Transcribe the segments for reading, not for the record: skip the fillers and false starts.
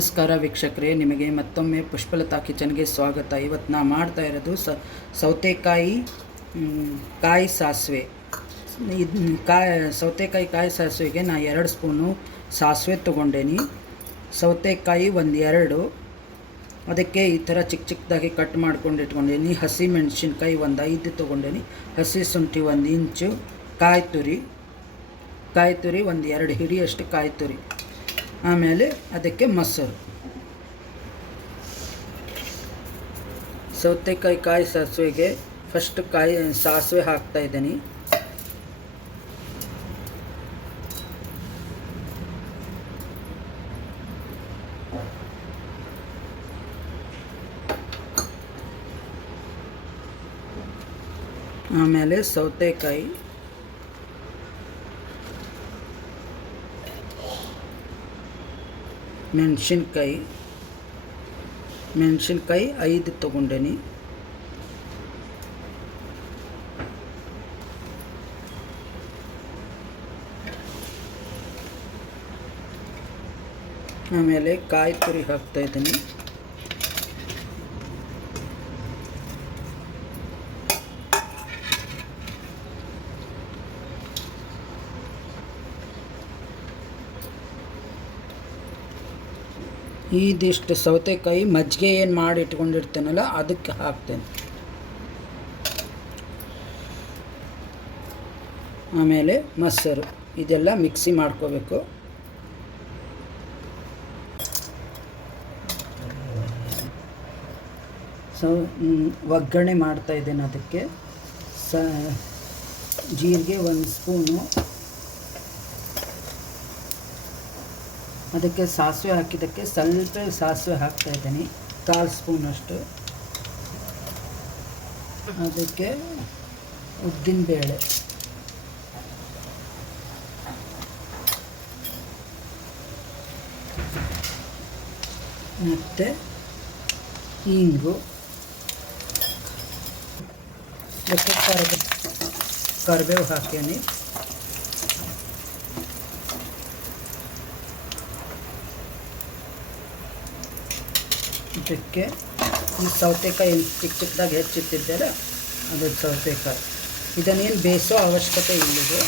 ನಮಸ್ಕಾರ ವೀಕ್ಷಕರೇ, ನಿಮಗೆ ಮತ್ತೊಮ್ಮೆ ಪುಷ್ಪಲತಾ ಕಿಚನ್ಗೆ ಸ್ವಾಗತ. ಇವತ್ತು ನಾ ಮಾಡ್ತಾ ಇರೋದು ಸೌತೆಕಾಯಿ ಕಾಯಿ ಸಾಸಿವೆ. ಸೌತೆಕಾಯಿ ಕಾಯಿ ಸಾಸಿವೆಗೆ ನಾ 2 ಸ್ಪೂನು ಸಾಸಿವೆ ತೊಗೊಂಡೇನಿ. ಸೌತೆಕಾಯಿ ಎರಡು, ಅದಕ್ಕೆ ಈ ಥರ ಚಿಕ್ಕ ಚಿಕ್ಕದಾಗಿ ಕಟ್ ಮಾಡ್ಕೊಂಡು ಇಟ್ಕೊಂಡೇನಿ. ಹಸಿ ಮೆಣಸಿನ್ಕಾಯಿ 5 ತೊಗೊಂಡೇನಿ. ಹಸಿ ಶುಂಠಿ 1 ಇಂಚು, ಕಾಯಿ ತುರಿ 2 ಹಿಡಿಯಷ್ಟು ಕಾಯಿ ತುರಿ. ಆಮೇಲೆ ಅದಕ್ಕೆ ಮೊಸರು. ಸೌತೆಕಾಯಿ ಕಾಯಿ ಸಾಸಿವೆಗೆ ಫಸ್ಟ್ ಸಾಸಿವೆ ಹಾಕ್ತಾ ಇದ್ದೀನಿ. ಆಮೇಲೆ ಸೌತೆಕಾಯಿ, ಮೆಣಸಿನ್ಕಾಯಿ 5 ತೊಗೊಂಡೇನಿ. ಆಮೇಲೆ ಕಾಯಿ ತುರಿ ಹಾಕ್ತಾ ಇದ್ದೀನಿ. ಇದಿಷ್ಟು ಸೌತೆಕಾಯಿ ಮಜ್ಜಿಗೆ ಏನು ಮಾಡಿ ಇಟ್ಕೊಂಡಿರ್ತೇನಲ್ಲ ಅದಕ್ಕೆ ಹಾಕ್ತೇನೆ. ಆಮೇಲೆ ಮೊಸರು, ಇದೆಲ್ಲ ಮಿಕ್ಸಿ ಮಾಡ್ಕೋಬೇಕು. ಒಗ್ಗರಣೆ ಮಾಡ್ತಾ ಇದ್ದೇನೆ. ಅದಕ್ಕೆ ಜೀರಿಗೆ 1 ಸ್ಪೂನು, ಅದಕ್ಕೆ ಸಾಸಿವೆ ಹಾಕಿದ್ದಕ್ಕೆ ಸ್ವಲ್ಪ ಸಾಸಿವೆ ಹಾಕ್ತಾ ಇದ್ದೀನಿ, 1/4 ಸ್ಪೂನಷ್ಟು. ಅದಕ್ಕೆ ಉದ್ದಿನಬೇಳೆ, ಮತ್ತು ಇಂಗು, ಅದಕ್ಕೆ ಕರಿಬೇವು ಹಾಕೀನಿ. ಇದಕ್ಕೆ ಈ ಸೌತೆಕಾಯಿ ಚಿಕ್ಕ ಚಿಕ್ಕದಾಗಿ ಹೆಚ್ಚಿಟ್ಟಿದ್ದಾರೆ, ಅದು ಸೌತೆಕಾಯಿ. ಇದನ್ನೇನು ಬೇಯಿಸೋ ಅವಶ್ಯಕತೆ ಇಲ್ಲಿದೆ.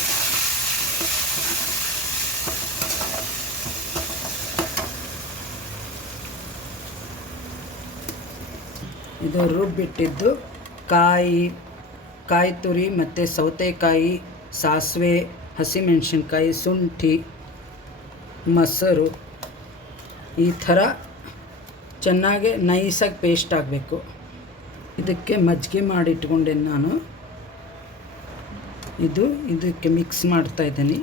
ಇದು ರುಬ್ಬಿಟ್ಟಿದ್ದು ಕಾಯಿ ತುರಿ ಮತ್ತು ಸೌತೆಕಾಯಿ, ಸಾಸಿವೆ, ಹಸಿಮೆಣಸಿನ್ಕಾಯಿ, ಶುಂಠಿ, ಮೊಸರು ಈ ಥರ ಚೆನ್ನಾಗಿ ನೈಸಾಗಿ ಪೇಸ್ಟ್ ಆಗಬೇಕು. ಇದಕ್ಕೆ ಮಜ್ಜಿಗೆ ಮಾಡಿ ಇಟ್ಕೊಂಡೇನೆ ನಾನು. ಇದಕ್ಕೆ ಮಿಕ್ಸ್ ಮಾಡ್ತಾ ಇದ್ದೀನಿ.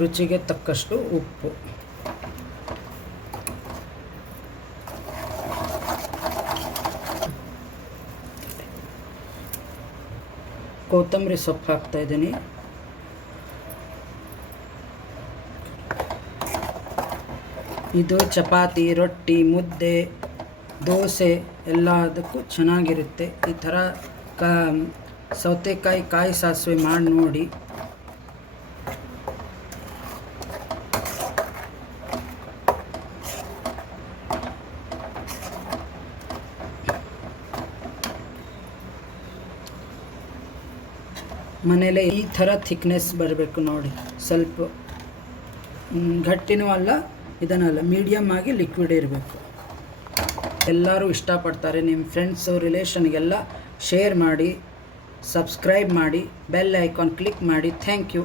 ರುಚಿಗೆ ತಕ್ಕಷ್ಟು ಉಪ್ಪು, ಕೊತ್ತಂಬರಿ ಸೊಪ್ಪು ಹಾಕ್ತಾ ಇದ್ದೀನಿ. ಇದು ಚಪಾತಿ, ರೊಟ್ಟಿ, ಮುದ್ದೆ, ದೋಸೆ ಎಲ್ಲದಕ್ಕೂ ಚೆನ್ನಾಗಿರುತ್ತೆ. ಈ ಥರ ಸೌತೆಕಾಯಿ ಕಾಯಿ ಸಾಸಿವೆ ಮಾಡಿ ನೋಡಿ. ಮನೇಲೆ ಈ ಥರ ಥಿಕ್ನೆಸ್ ಬರಬೇಕು ನೋಡಿ. ಸ್ವಲ್ಪ ಗಟ್ಟಿನೂ ಅಲ್ಲ, ಇದನ್ನಲ್ಲ, ಮೀಡಿಯಮ್ ಆಗಿ ಲಿಕ್ವಿಡ್ ಇರಬೇಕು. ಎಲ್ಲರೂ ಇಷ್ಟಪಡ್ತಾರೆ. ನಿಮ್ಮ ಫ್ರೆಂಡ್ಸು ರಿಲೇಷನ್ಗೆಲ್ಲ ಶೇರ್ ಮಾಡಿ, ಸಬ್ಸ್ಕ್ರೈಬ್ ಮಾಡಿ, ಬೆಲ್ ಐಕಾನ್ ಕ್ಲಿಕ್ ಮಾಡಿ. Thank you.